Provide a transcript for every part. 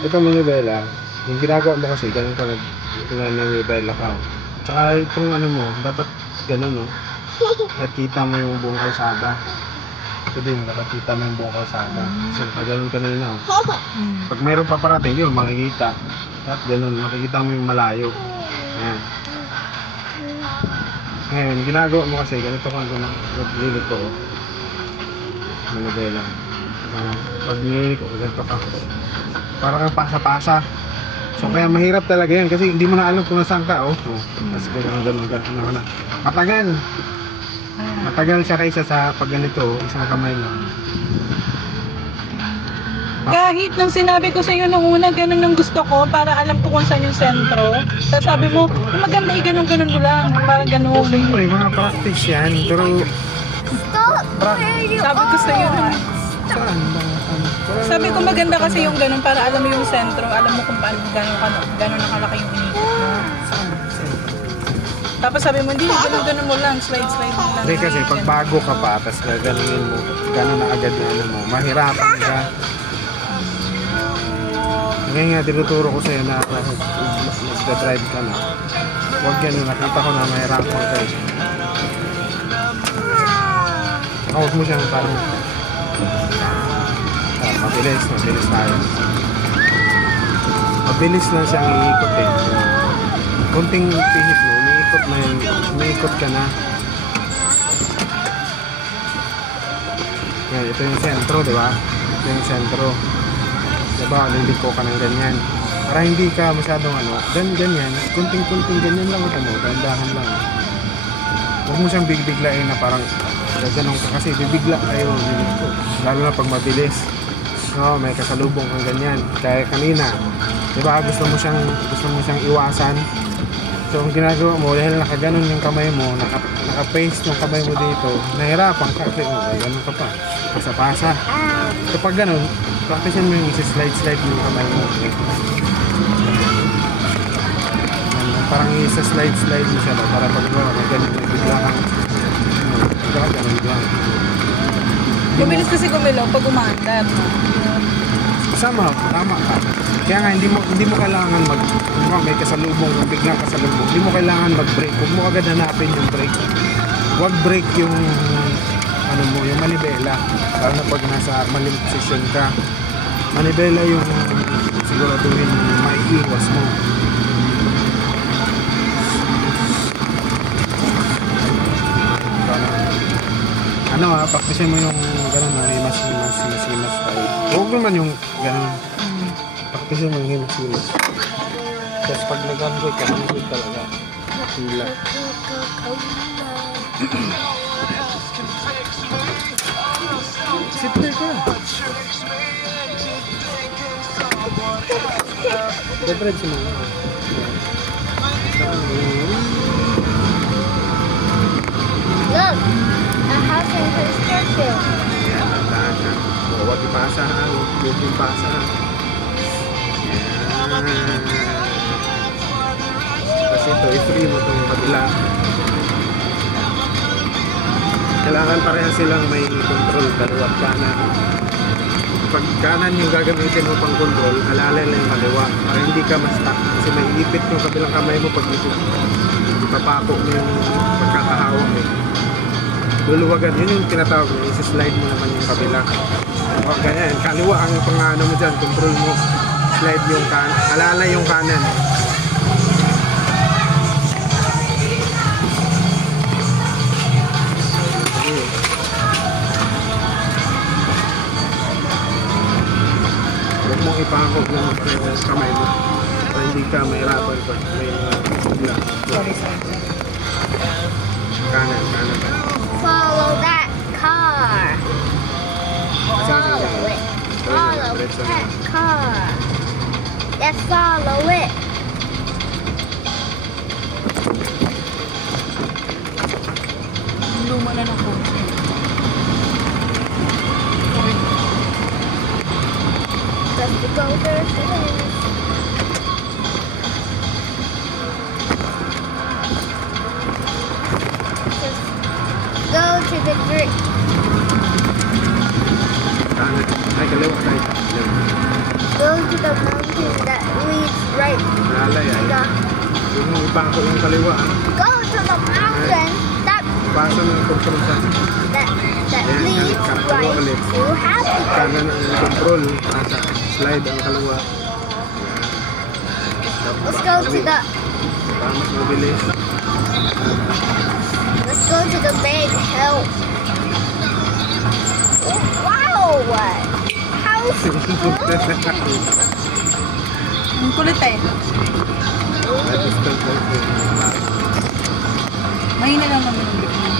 Ito manibela, yung ginagawa mo kasi, ganun ka nanibela ka. Tsaka itong ano mo, dapat ganun no. Nakita mo yung buong kalsada. Ito din, nakakita mo yung buong kalsada. So, pag ganun ka na yun pag mayroon pa parating, yun, makikita. At ganun, makikita mo yung malayo. Ayan. Ngayon, ginagawa mo kasi, ganito ka naglilito ko. Manibela. Pag nililito ko, ganito ka. Para kang pasa-pasa. So kaya mahirap talaga yan kasi hindi mo na alam kung nasaan ka. Tapos ganun. Matagal siya kaysa sa pag ganito, isang kamay lang. Kahit nung sinabi ko sa iyo nung una, ganun ang gusto ko para alam ko kung saan yung sentro. Tapos sabi mo, maganda ganun mo lang. Parang ganun. Siyempre, mga practice yan. Pero, sabi ko sa iyo saan ba? Sabi ko maganda kasi yung ganun para alam mo yung sentro, alam mo kung paano ganun nakalaki yung inikot mo. Tapos sabi mo, hindi, ganun mo lang, slide mo lang. Hindi kasi pag bago ka pa, tapos gaganunin mo, gano'n na agad yung ano mo, mahirapan ka. Ngayon nga, tinuturo ko sa'yo na magda-drive ka na. Huwag gano'n, nakita ko na mahirapan ka eh. Huwag mo siyang parang mabilis tayo. Mabilis lang siyang iikot eh. Kunting pihit mo, umiikot ka na. Yan, ito yung sentro, di ba? Ito yung sentro. Diba, liliko ka ng ganyan. Para hindi ka masyadong ganyan. Kunting ganyan lang ito mo, dandahan lang. Huwag mo siyang biglain na parang gaganong ka kasi bibigla kayo. Lalo na pag mabilis. May kasalubong kang ganyan. Kaya kanina, di ba gusto mo siyang iwasan. So ang ginagawa mo, dahil nakaganon yung kamay mo, naka-paste yung kamay mo dito, nahirapan ka kasi ganun ka pa, pasa-pasa. So pag ganun, practicean mo yung isa-slide yung kamay mo. Parang isa-slide mo siya para pag ganun, bigla kang ganun lang. Mabilis kasi gumilaw pag umaandar. Tama ka. Kaya nga hindi mo kailangan may kasalubong, biglang kasalubong. Hindi mo kailangan mag-brake. Huwag mo agad hanapin yung brake. Huwag brake yung yung manibela. Lalo na pag nasa maling posisyon ka. Manibela yung siguraduhin maiiwas mo. Practice mo yung gano'n na himas tayo. Huwag naman yung gano'n. Practice mo yung himas. Tapos pag nag-unbreak ka, unbreak talaga. Hila. Sit there ka. Dadred si mga. Look! A house in construction. Yan, nandahan ka. Huwag ipasa ha. Huwag ipasa ha. Yan. Kasi ito, i-free mo itong kabila. Kailangan parehas silang may control, dalawa at kanan. Pag kanan yung gagamitin mo pang control, alalay lang yung kaliwa. Para hindi ka ma-stuck. Kasi may ipit yung kabilang kamay mo pag ipapako mo yung pagkakahawak eh. Luluwagan, yun yung tinatawag mo, isi-slide mo naman yung kabila. O ganyan, kaliwa ang pangano mo dyan, control mo, slide yung kanan, alala yung kanan. Huwag mong ipakok ng kamay mo para hindi ka mahirapan pag may bigla. Kanan. Follow that car. Follow it. Follow that car. Let's follow it. Luma na ng kotse. Just to go there today. Go to the drink. Kanan. Ay, kaliwa tayo. Go to the mountain. ipako yung kaliwa. Go to the mountain that Pasa ng control sa leads right. You have to go. kanan ang control. Nasa slide ang kaliwa. Let's go to the Para mas mabilis. let's go to the big hill. Wow! How smooth! Ang kulit eh. Mahina lang naman yung bit mo.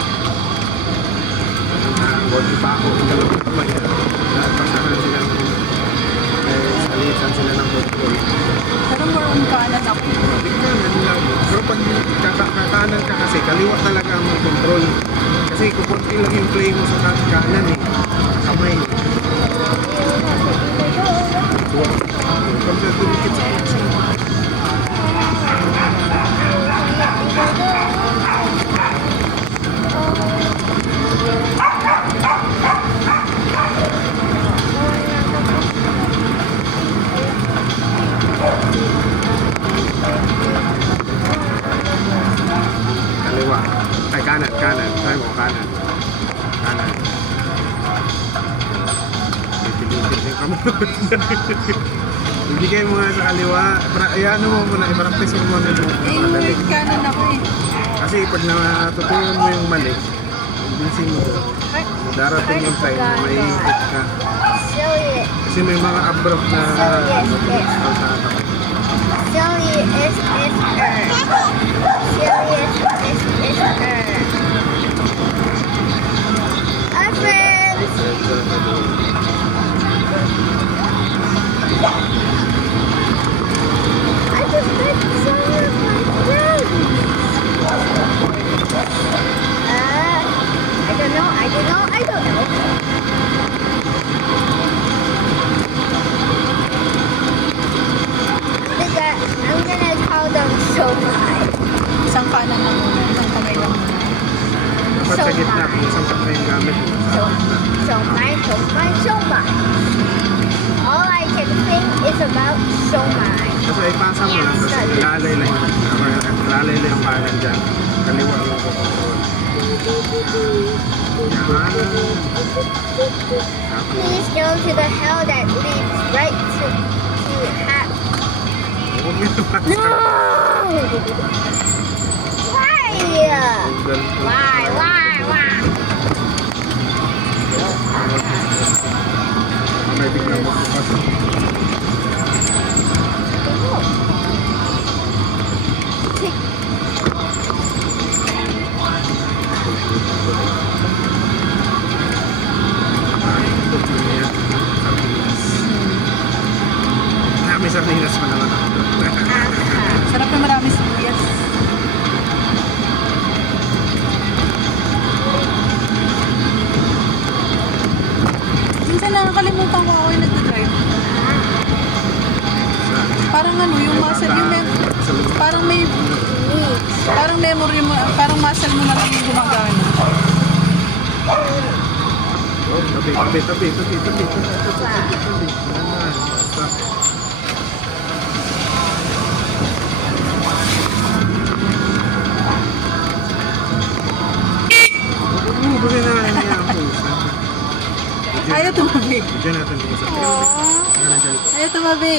Huwag ipako yung dalawang kamay. Pasahan sila ng salitan sila ng control. Pero more on kanan ako. Kanan lang. Pero pag kakanan ka kasi, kaliwa talaga ang control. Kasi kukunti lang yung play mo sa kanan eh. Kamay. Pag natumikit sa kasi. Kaliwa. Ay, kanan. Try mo, kanan. Pilitin yung kamay. Hindi kayo mga sa kaliwa. Ano mo muna, i-practice mo muna yung madali. Kanan ako eh. Kasi pag natutunan mo yung mali, bilisin mo. Darating yung time na may hit ka. Silly. Kasi may mga abrupt na Silly is her. Silly is her. Our friends. I just met some of my friends. I don't know. I'm gonna call them Shomai. Isang kanan lang muna. Isang kamay lang muna. Dapat sa gitna, kung isang kamay yung gamit mo. Shomai. All I can think is about Shomai. Kasi ipasa mo lang, kasi lalay lang yung kanan dyan. Kaliwa yung control. Please go to the hill that leads right to Hat. No! Why? May biglang magbukas. May sardinas pa naman ako. Sarap na marami sibuyas. Minsan nakakalimutan ko ako yung nagdadrive. Parang ano, yung muscle, parang may, parang memory mo, parang muscle mo na lang yung gumagana. Tabi. Ayaw tumabi. Diyan natin kung sa Ayaw tumabi.